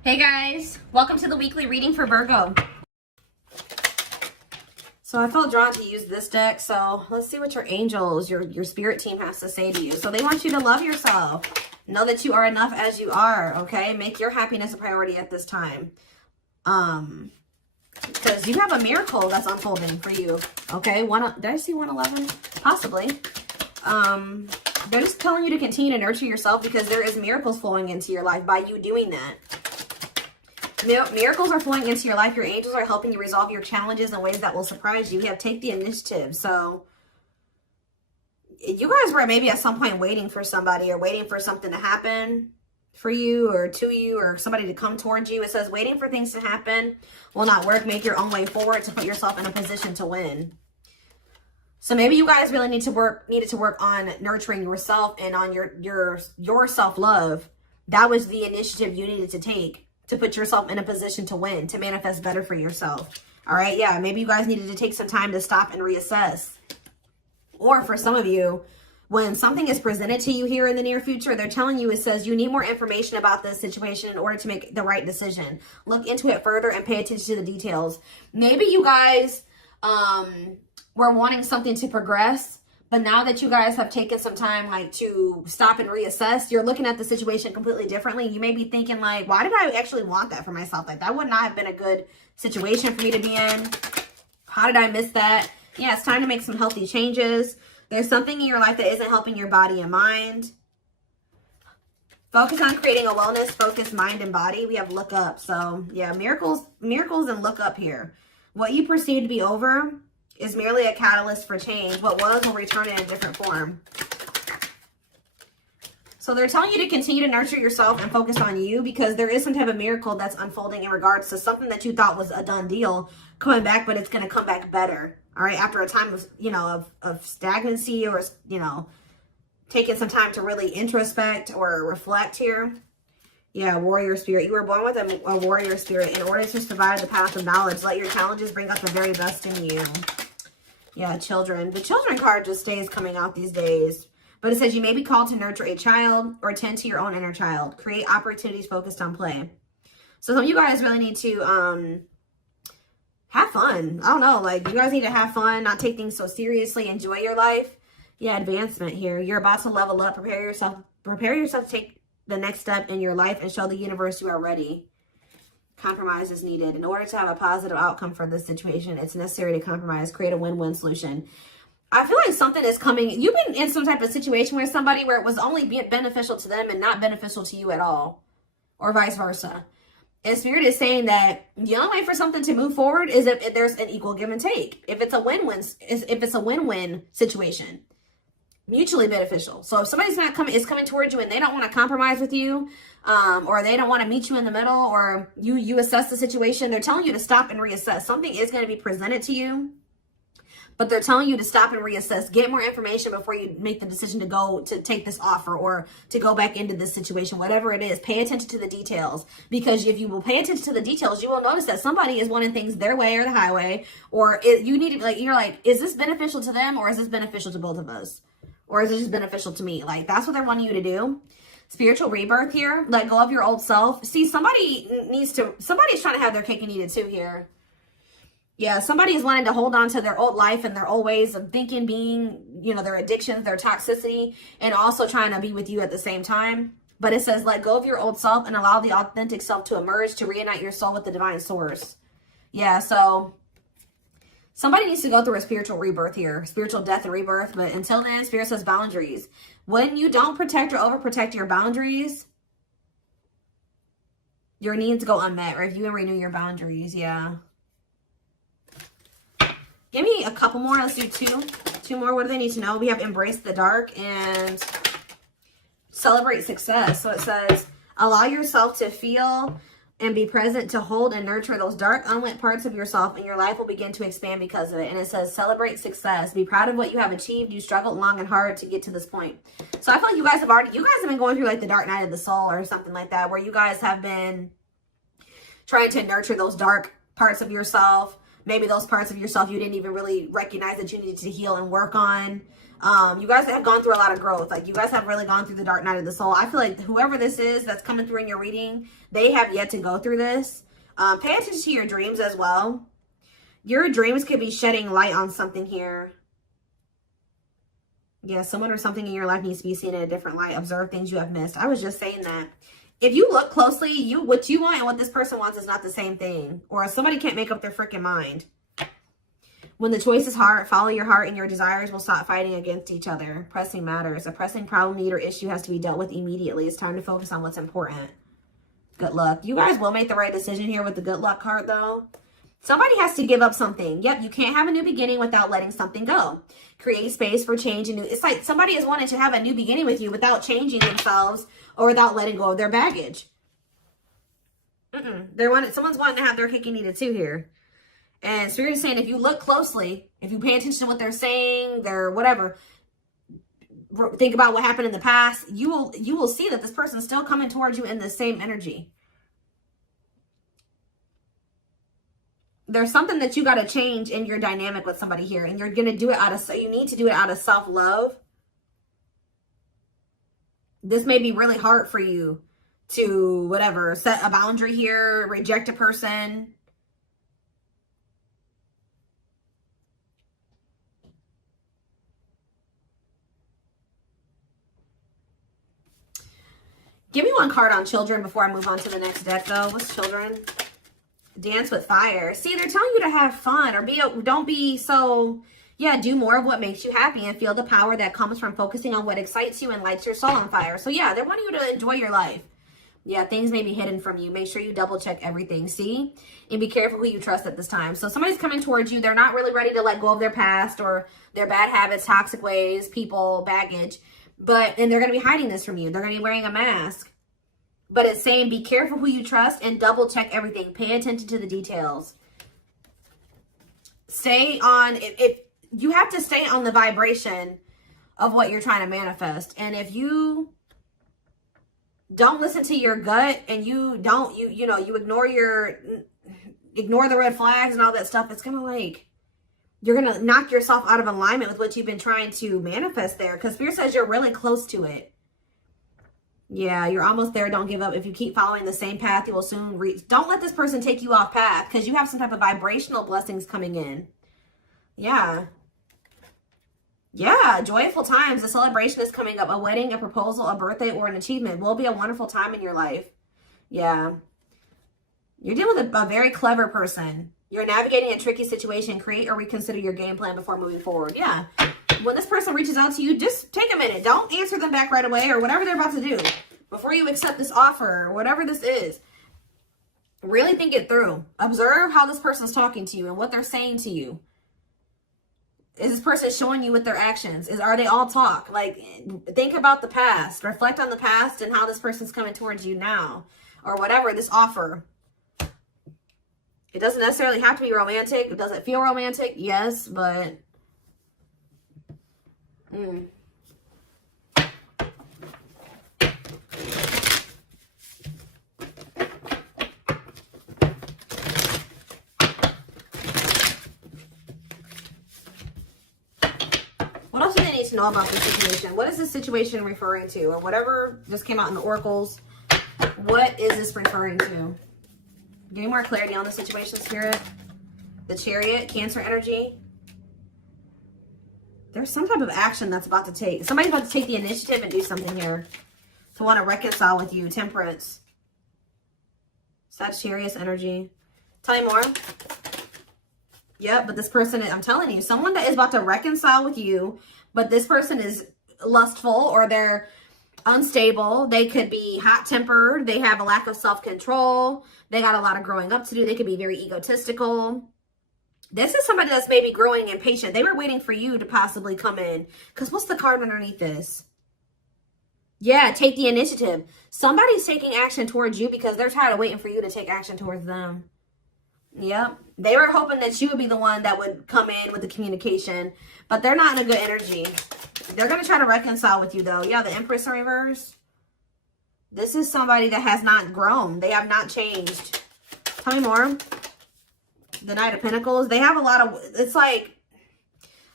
Hey guys, welcome to the weekly reading for Virgo. So I felt drawn to use this deck, so let's see what your angels, your spirit team has to say to you. So they want you to love yourself. Know that you are enough as you are, okay? Make your happiness a priority at this time. Because you have a miracle that's unfolding for you, okay? Did I see 111? Possibly. They're just telling you to continue to nurture yourself because there is miracles flowing into your life by you doing that. Miracles are flowing into your life. Your angels are helping you resolve your challenges in ways that will surprise you. We have take the initiative. So you guys were maybe at some point waiting for somebody or waiting for something to happen for you or to you or somebody to come towards you. It says waiting for things to happen will not work. Make your own way forward to put yourself in a position to win. So maybe you guys really needed to work on nurturing yourself and on your self-love. That was the initiative you needed to take to put yourself in a position to win, to manifest better for yourself. All right, yeah, maybe you guys needed to take some time to stop and reassess. Or for some of you, when something is presented to you here in the near future, they're telling you, it says you need more information about this situation in order to make the right decision. Look into it further and pay attention to the details. Maybe you guys were wanting something to progress, but now that you guys have taken some time like to stop and reassess, you're looking at the situation completely differently. You may be thinking like, why did I actually want that for myself? Like that would not have been a good situation for me to be in. How did I miss that? Yeah, it's time to make some healthy changes. There's something in your life that isn't helping your body and mind. Focus on creating a wellness-focused mind and body. We have look up. So yeah, miracles and look up here. What you perceive to be over is merely a catalyst for change. What was will return in a different form. So they're telling you to continue to nurture yourself and focus on you because there is some type of miracle that's unfolding in regards to something that you thought was a done deal coming back, but it's going to come back better. All right. After a time of, of stagnancy or, taking some time to really introspect or reflect here. Yeah, warrior spirit. You were born with a warrior spirit. In order to survive the path of knowledge, let your challenges bring out the very best in you. Yeah, children. The children card just stays coming out these days. But it says you may be called to nurture a child or tend to your own inner child. Create opportunities focused on play. So some of you guys really need to have fun. I don't know. Like, you guys need to have fun, not take things so seriously. Enjoy your life. Yeah, advancement here. You're about to level up. Prepare yourself to take the next step in your life and show the universe you are ready. Compromise is needed. In order to have a positive outcome for this situation, it's necessary to compromise, create a win-win solution. I feel like something is coming. You've been in some type of situation where somebody where it was only beneficial to them and not beneficial to you at all, or vice versa. And Spirit is saying that the only way for something to move forward is if there's an equal give and take. If it's a win-win situation. Mutually beneficial. So if somebody's is coming towards you and they don't want to compromise with you, or they don't want to meet you in the middle, or you assess the situation, they're telling you to stop and reassess. Something is going to be presented to you, but they're telling you to stop and reassess. Get more information before you make the decision to take this offer or to go back into this situation. Whatever it is, pay attention to the details, because if you will pay attention to the details, you will notice that somebody is wanting things their way or the highway, or you need to you're like, is this beneficial to them or is this beneficial to both of us? Or is it just beneficial to me? Like, that's what they're wanting you to do. Spiritual rebirth here. Let go of your old self. See, somebody's trying to have their cake and eat it too here. Yeah, somebody is wanting to hold on to their old life and their old ways of thinking, being, their addictions, their toxicity, and also trying to be with you at the same time. But it says, let go of your old self and allow the authentic self to emerge, to reunite your soul with the divine source. Yeah, so somebody needs to go through a spiritual rebirth here, spiritual death and rebirth. But until then, Spirit says boundaries. When you don't protect or overprotect your boundaries, your needs go unmet. Review and renew your boundaries. Yeah. Give me a couple more. Let's do two more. What do they need to know? We have embrace the dark and celebrate success. So it says, allow yourself to feel and be present to hold and nurture those dark, unlit parts of yourself, and your life will begin to expand because of it. And it says, celebrate success. Be proud of what you have achieved. You struggled long and hard to get to this point. So I feel like you guys have been going through like the dark night of the soul or something like that, where you guys have been trying to nurture those dark parts of yourself. Maybe those parts of yourself you didn't even really recognize that you needed to heal and work on. You guys have gone through a lot of growth. Like, you guys have really gone through the dark night of the soul. I feel like whoever this is that's coming through in your reading, they have yet to go through this. Pay attention to your dreams as well. Your dreams could be shedding light on something here. Yeah, someone or something in your life needs to be seen in a different light. Observe things you have missed. I was just saying that. If you look closely, what you want and what this person wants is not the same thing. Or somebody can't make up their freaking mind. When the choice is hard, follow your heart and your desires will stop fighting against each other. Pressing matters. A pressing problem, need, or issue has to be dealt with immediately. It's time to focus on what's important. Good luck. You guys will make the right decision here with the good luck card, though. Somebody has to give up something. Yep, you can't have a new beginning without letting something go. Create space for change. And new. It's like somebody is wanting to have a new beginning with you without changing themselves or without letting go of their baggage. Someone's wanting to have their cake and eat it too here. And Spirit is saying, if you look closely, if you pay attention to what they're saying, their whatever, think about what happened in the past, you will see that this person's still coming towards you in the same energy. There's something that you got to change in your dynamic with somebody here, and you're going to do it you need to do it out of self-love. This may be really hard for you to, whatever, set a boundary here, reject a person. Give me one card on children before I move on to the next deck, though. What's children? Dance with fire. See, they're telling you to have fun or don't be so, yeah, do more of what makes you happy and feel the power that comes from focusing on what excites you and lights your soul on fire. So, yeah, they want you to enjoy your life. Yeah, things may be hidden from you. Make sure you double check everything, see? And be careful who you trust at this time. So somebody's coming towards you. They're not really ready to let go of their past or their bad habits, toxic ways, people, baggage. And they're going to be hiding this from you. They're going to be wearing a mask. But it's saying be careful who you trust and double check everything. Pay attention to the details. Stay on, you have to stay on the vibration of what you're trying to manifest. And if you don't listen to your gut and you ignore the red flags and all that stuff, it's going to like, you're going to knock yourself out of alignment with what you've been trying to manifest there. Because Spirit says you're really close to it. Yeah, you're almost there. Don't give up. If you keep following the same path, you will soon reach. Don't let this person take you off path because you have some type of vibrational blessings coming in. Yeah. Yeah, joyful times. A celebration is coming up. A wedding, a proposal, a birthday, or an achievement will be a wonderful time in your life. Yeah. You're dealing with a very clever person. You're navigating a tricky situation. Create or reconsider your game plan before moving forward. Yeah. When this person reaches out to you, just take a minute. Don't answer them back right away or whatever they're about to do. Before you accept this offer or whatever this is, really think it through. Observe how this person's talking to you and what they're saying to you. Is this person showing you with their actions? Are they all talk? Like, think about the past. Reflect on the past and how this person's coming towards you now. Or whatever, this offer. It doesn't necessarily have to be romantic. Does it feel romantic? Yes, but... What else do they need to know about this situation? What is this situation referring to? Or whatever just came out in the oracles. What is this referring to? Give me more clarity on the situation, Spirit. The Chariot, Cancer energy. There's some type of action that's about to take. Somebody's about to take the initiative and do something here. To want to reconcile with you. Temperance. Sagittarius energy. Tell me more. Yep, but this person, I'm telling you, someone that is about to reconcile with you, but this person is lustful or they're unstable. They could be hot-tempered. They have a lack of self-control. They got a lot of growing up to do. They could be very egotistical. This is somebody that's maybe growing impatient. They were waiting for you to possibly come in. Because what's the card underneath this? Yeah, take the initiative. Somebody's taking action towards you because they're tired of waiting for you to take action towards them. Yep. They were hoping that you would be the one that would come in with the communication. But they're not in a good energy. They're going to try to reconcile with you, though. Yeah, the Empress in reverse. This is somebody that has not grown. They have not changed. Tell me more. The Knight of Pentacles. They have a lot of... It's like...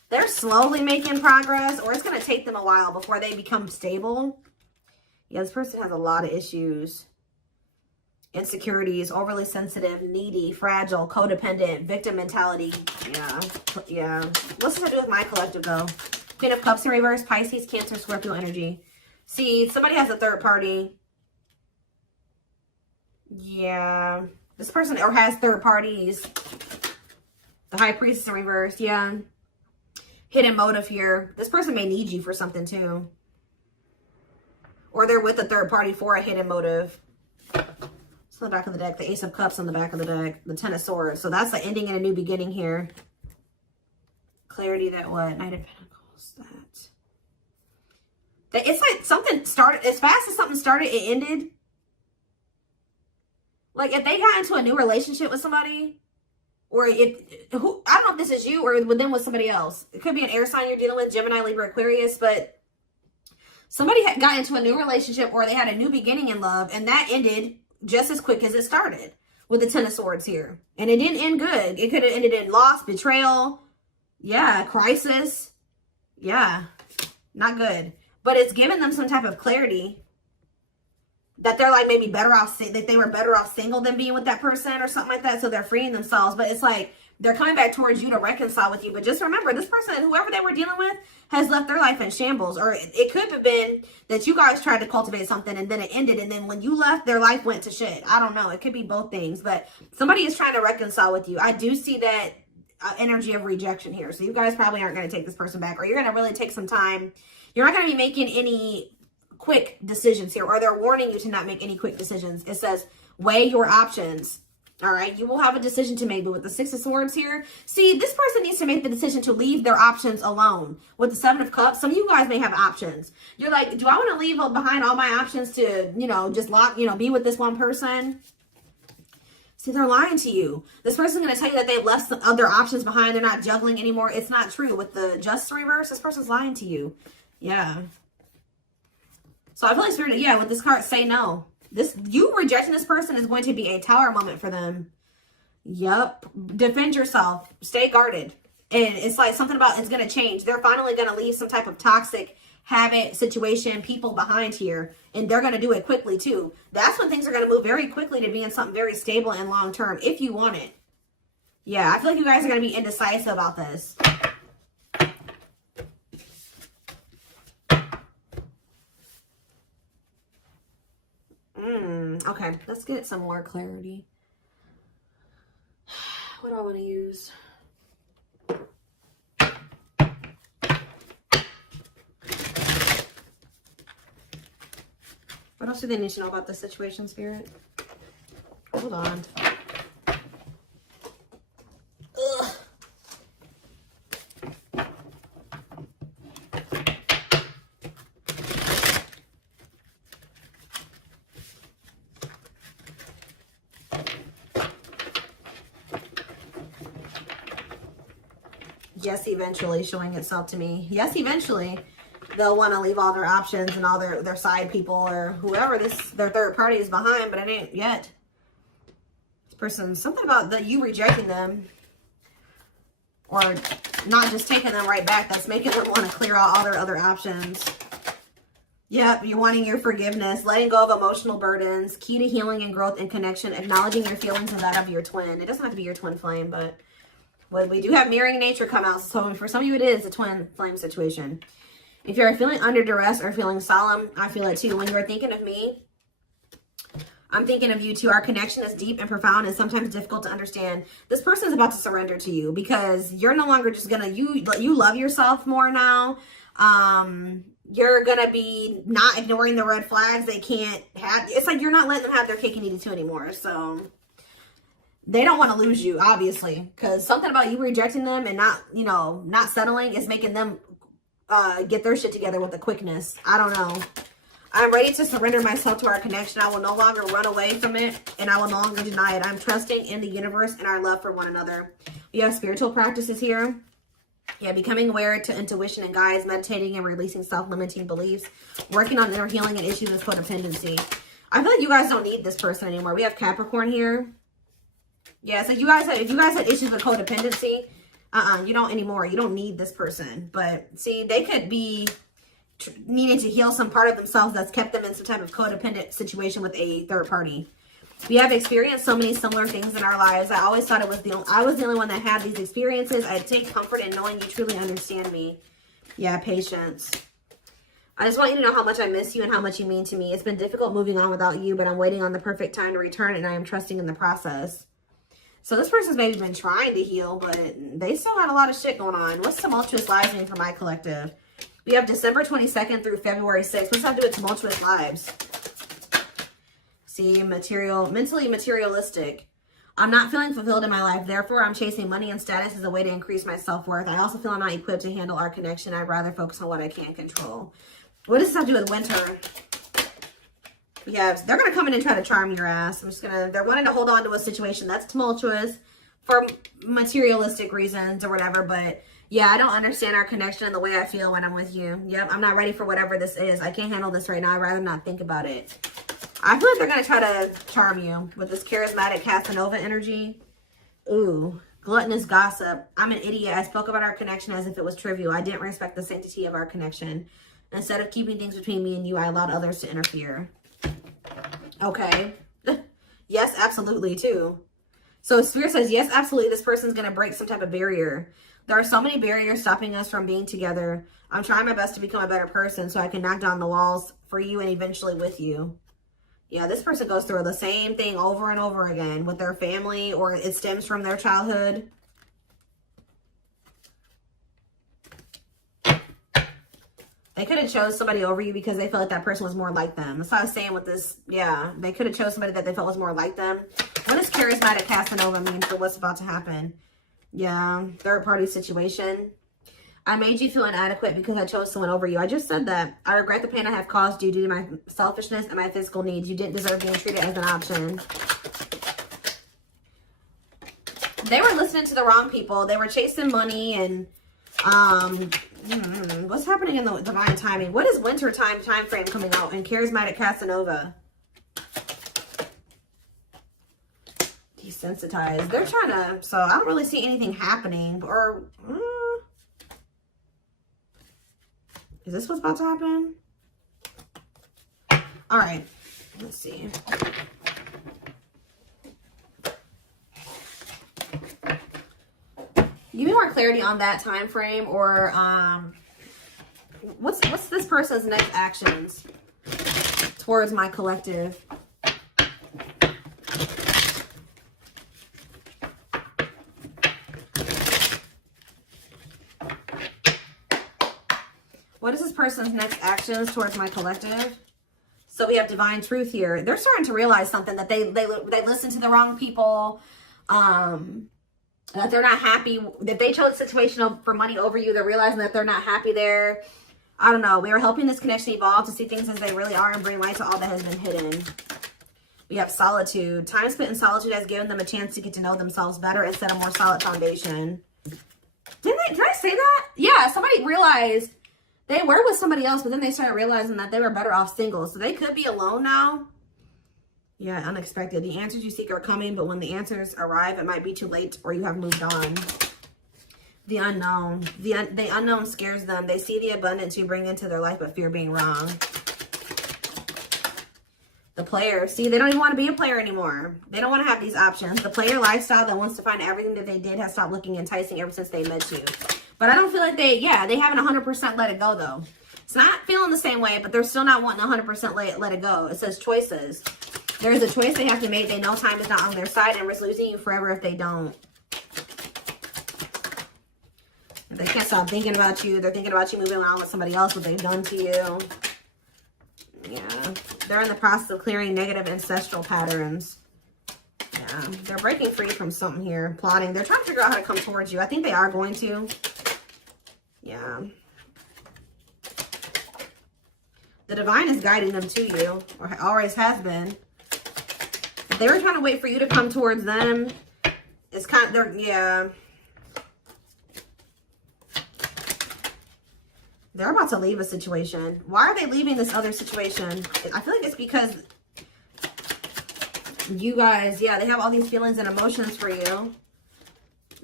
They're slowly making progress, or it's going to take them a while before they become stable. Yeah, this person has a lot of issues. Insecurities, overly sensitive, needy, fragile, codependent, victim mentality. Yeah. What's this to do with my collective, though? Queen of Cups in reverse, Pisces, Cancer, Scorpio energy. See, somebody has a third party. Yeah. This person or has third parties. The High Priestess in reverse. Yeah. Hidden motive here. This person may need you for something too. Or they're with a third party for a hidden motive. It's on the back of the deck. The Ace of Cups on the back of the deck. The Ten of Swords. So that's the ending and a new beginning here. Clarity that what? Knight of Pentacles. That. It's like something started. As fast as something started, it ended. Like if they got into a new relationship with somebody, or I don't know if this is you or with them with somebody else. It could be an air sign you're dealing with, Gemini, Libra, Aquarius, but somebody got into a new relationship or they had a new beginning in love, and that ended just as quick as it started with the Ten of Swords here. And it didn't end good. It could have ended in loss, betrayal, yeah, crisis. Yeah, not good. But it's given them some type of clarity that they're like maybe better off, that they were better off single than being with that person or something like that. So they're freeing themselves. But it's like they're coming back towards you to reconcile with you. But just remember, this person, whoever they were dealing with, has left their life in shambles. Or it could have been that you guys tried to cultivate something and then it ended. And then when you left, their life went to shit. I don't know. It could be both things. But somebody is trying to reconcile with you. I do see that energy of rejection here. So you guys probably aren't going to take this person back. Or you're going to really take some time. You're not going to be making any quick decisions here, or they're warning you to not make any quick decisions. It says weigh your options. All right, you will have a decision to make. But with the Six of Swords here, see, this person needs to make the decision to leave their options alone. With the Seven of Cups, some of you guys may have options. You're like, do I want to leave behind all my options to, just be with this one person? See, they're lying to you. This person's going to tell you that they've left some other options behind. They're not juggling anymore. It's not true. With the Justice reverse, this person's lying to you. Yeah. So I feel like Spirit, yeah, with this card, say no. You rejecting this person is going to be a tower moment for them. Yep. Defend yourself. Stay guarded. And it's like something about it's going to change. They're finally going to leave some type of toxic habit, situation, people behind here. And they're going to do it quickly too. That's when things are going to move very quickly to being something very stable and long term, if you want it. Yeah, I feel like you guys are going to be indecisive about this. Okay, let's get some more clarity. What do I want to use? What else do they need to know about this situation, Spirit? Hold on. Ugh. Yes, eventually, showing itself to me. Yes, eventually. They'll want to leave all their options and all their side people or whoever their third party is behind, but it ain't yet. This person, something about you rejecting them or not just taking them right back, that's making them want to clear out all their other options. Yep, you're wanting your forgiveness, letting go of emotional burdens, key to healing and growth and connection, acknowledging your feelings and that of your twin. It doesn't have to be your twin flame, but well, we do have mirroring nature come out. So for some of you, it is a twin flame situation. If you're feeling under duress or feeling solemn, I feel it too. When you're thinking of me, I'm thinking of you too. Our connection is deep and profound and sometimes difficult to understand. This person is about to surrender to you because you're no longer just gonna, you love yourself more now. You're gonna be not ignoring the red flags they can't have. It's like you're not letting them have their cake and eat it too anymore. So they don't want to lose you, obviously, because something about you rejecting them and not settling is making them get their shit together with a quickness. I don't know. I'm ready to surrender myself to our connection. I will no longer run away from it, and I will no longer deny it. I'm trusting in the universe and our love for one another. We have spiritual practices here. Yeah, becoming aware to intuition and guides, meditating and releasing self-limiting beliefs, working on inner healing and issues of codependency. I feel like you guys don't need this person anymore. We have Capricorn here. Yeah, so if you guys had issues with codependency, You don't anymore. You don't need this person. But see, they could be needing to heal some part of themselves that's kept them in some type of codependent situation with a third party. We have experienced so many similar things in our lives. I always thought I was the only one that had these experiences. I take comfort in knowing you truly understand me. Yeah, patience. I just want you to know how much I miss you and how much you mean to me. It's been difficult moving on without you, but I'm waiting on the perfect time to return, and I am trusting in the process. So this person's maybe been trying to heal, but they still had a lot of shit going on. What's tumultuous lives mean for my collective? We have December 22nd through February 6th. What's that to do with tumultuous lives? See, mentally materialistic. I'm not feeling fulfilled in my life. Therefore, I'm chasing money and status as a way to increase my self-worth. I also feel I'm not equipped to handle our connection. I'd rather focus on what I can control. What does this have to do with winter? Yeah, they're going to come in and try to charm your ass. They're wanting to hold on to a situation that's tumultuous for materialistic reasons or whatever. But yeah, I don't understand our connection and the way I feel when I'm with you. Yep, I'm not ready for whatever this is. I can't handle this right now. I'd rather not think about it. I feel like they're going to try to charm you with this charismatic Casanova energy. Ooh, gluttonous gossip. I'm an idiot. I spoke about our connection as if it was trivial. I didn't respect the sanctity of our connection. Instead of keeping things between me and you, I allowed others to interfere. Okay. Yes, absolutely, too. So Spirit says, yes, absolutely, this person's going to break some type of barrier. There are so many barriers stopping us from being together. I'm trying my best to become a better person so I can knock down the walls for you and eventually with you. Yeah, this person goes through the same thing over and over again with their family, or it stems from their childhood. They could have chose somebody over you because they felt like that person was more like them. That's what I was saying with this. Yeah, they could have chose somebody that they felt was more like them. What does charismatic Casanova mean for what's about to happen? Yeah, third party situation. I made you feel inadequate because I chose someone over you. I just said that. I regret the pain I have caused you due to my selfishness and my physical needs. You didn't deserve being treated as an option. They were listening to the wrong people. They were chasing money and what's happening in the divine timing? What is winter time frame coming out in charismatic Casanova? Desensitized. They're trying to, so I don't really see anything happening. Or is this what's about to happen? All right, let's see. Give me more clarity on that time frame, or what's this person's next actions towards my collective? What is this person's next actions towards my collective? So we have divine truth here. They're starting to realize something, that they listened to the wrong people. That they're not happy, that they chose a situation for money over you. They're realizing that they're not happy there. I don't know. We are helping this connection evolve to see things as they really are and bring light to all that has been hidden. We have solitude. Time spent in solitude has given them a chance to get to know themselves better and set a more solid foundation. Did I say that? Yeah, somebody realized they were with somebody else, but then they started realizing that they were better off single. So they could be alone now. Yeah, unexpected. The answers you seek are coming, but when the answers arrive, it might be too late or you have moved on. The unknown. The unknown scares them. They see the abundance you bring into their life, but fear being wrong. The player. See, they don't even want to be a player anymore. They don't want to have these options. The player lifestyle that wants to find everything that they did has stopped looking enticing ever since they met you. But I don't feel like they haven't 100% let it go, though. It's not feeling the same way, but they're still not wanting 100% let it go. It says choices. There is a choice they have to make. They know time is not on their side and risk losing you forever if they don't. They can't stop thinking about you. They're thinking about you moving on with somebody else, what they've done to you. Yeah. They're in the process of clearing negative ancestral patterns. Yeah. They're breaking free from something here. Plotting. They're trying to figure out how to come towards you. I think they are going to. Yeah. The divine is guiding them to you, or always has been. If they were trying to wait for you to come towards them, it's kind of, yeah. They're about to leave a situation. Why are they leaving this other situation? I feel like it's because you guys, yeah, they have all these feelings and emotions for you.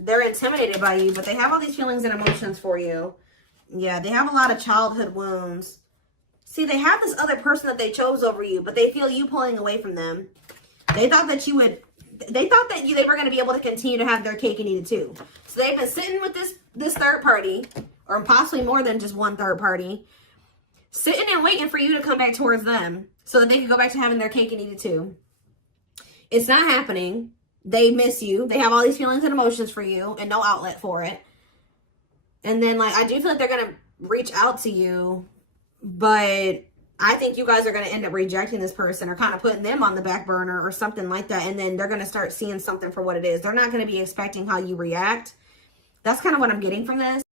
they're intimidated by you, but they have all these feelings and emotions for you. Yeah, they have a lot of childhood wounds. See, they have this other person that they chose over you, but they feel you pulling away from them. They thought that you would, they thought that they were going to be able to continue to have their cake and eat it too. So they've been sitting with this third party, or possibly more than just one third party, sitting and waiting for you to come back towards them so that they can go back to having their cake and eat it too. It's not happening. They miss you. They have all these feelings and emotions for you and no outlet for it. And then, like, I do feel like they're going to reach out to you, but I think you guys are going to end up rejecting this person or kind of putting them on the back burner or something like that. And then they're going to start seeing something for what it is. They're not going to be expecting how you react. That's kind of what I'm getting from this.